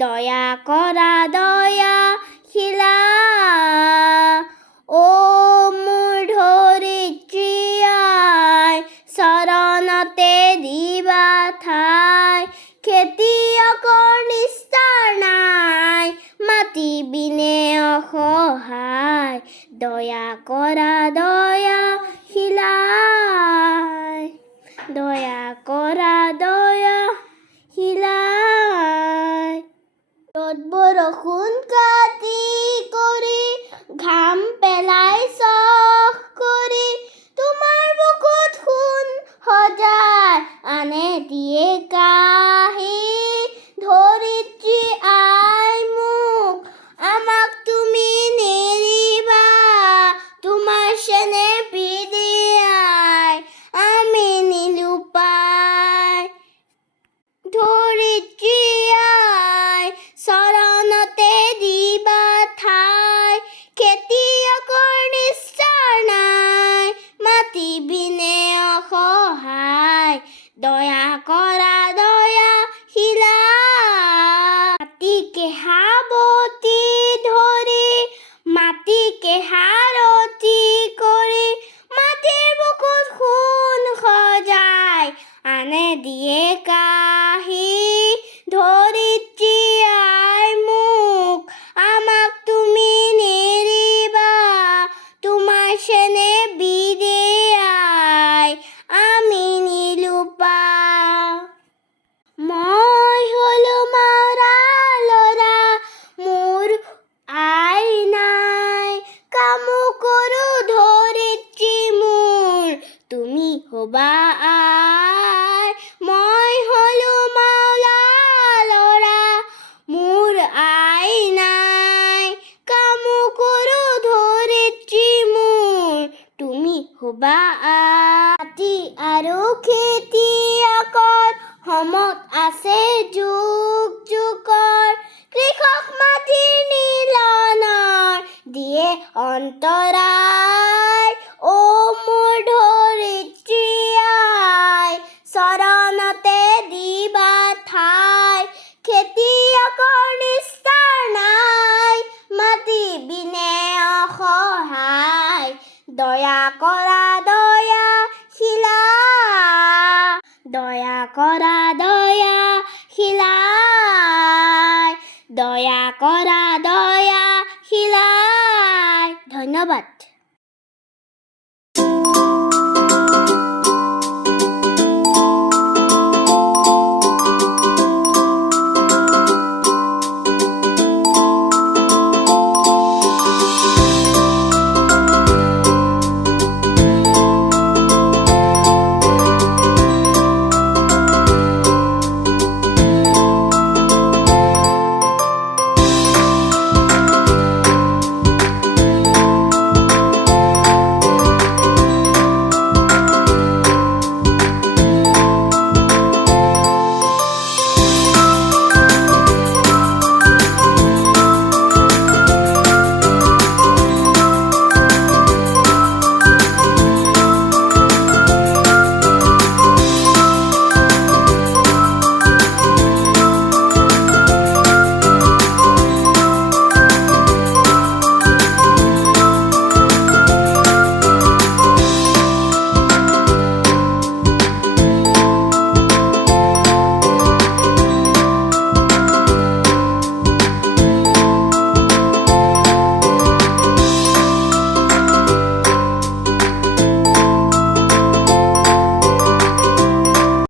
দয়া কৰা দয়াশীলা। অ মোৰ ধৰিত্ৰী আই, চৰণতে দিবা ঠাই। খেতিয়কৰ নিস্তাৰ নাই, মাটি বিনে অসহায়। দয়া কৰা দয়াশীলা, দয়া কৰা দয়াশীলা। ৰ'দ বৰষুণ কাটি কৰি, ঘাম পেলাই চহ কৰি, তোমাৰ বুকুত সোণ সজাই আনে দিয়ে কাহি। ধৰিত্ৰী আই মোক, আমাক তুমি নেৰিবা, তোমাৰ চেনেহ বিদিয়াই আমি নিলুপাই। ধৰিত্ৰী আই, চৰণতে দিবা ঠাই। খেতিয়কৰ নিস্তাৰ নাই, মাটি বিনে অসহায়। দয়া কৰা দয়াশীলা। মাটিকে সাৱটি ধৰি, মাটিকে সাৰথি কৰি, মাটিৰ বুকুত সোণ সজাই আনে দিয়ে কাহি। ধৰিত্ৰী আই মোক, আমাক তুমি নেৰিবা, তোমাৰ চেনেহ বিদিয়াই আমি নিলুপাই। মই হলো মাউৰা ল'ৰা, মোৰ আই নাই, কামো কৰোঁ ধৰিত্ৰী মোৰ, তুমি হ'বা আই। মই হলো মাউৰা ল'ৰা, মোৰ আই নাই, কামো কৰোঁ ধৰিত্ৰী মোৰ, তুমি হ'বা আই। মাটি আৰু খেতিয়কৰ সমত আছে যুগ যুগৰ, কৃষক মাটিৰ মিলনৰ দিয়ে অন্তৰায়। অ মোৰ ধৰিত্ৰী আই, চৰণতে দিবা ঠাই। খেতিয়কৰ নিস্তাৰ নাই, মাটি বিনে অসহায়। দয়া কৰা দয়াশীলা, দয়া কৰা দয়াশীলা, দয়া কৰা দয়াশীলা। ধন্যবাদ।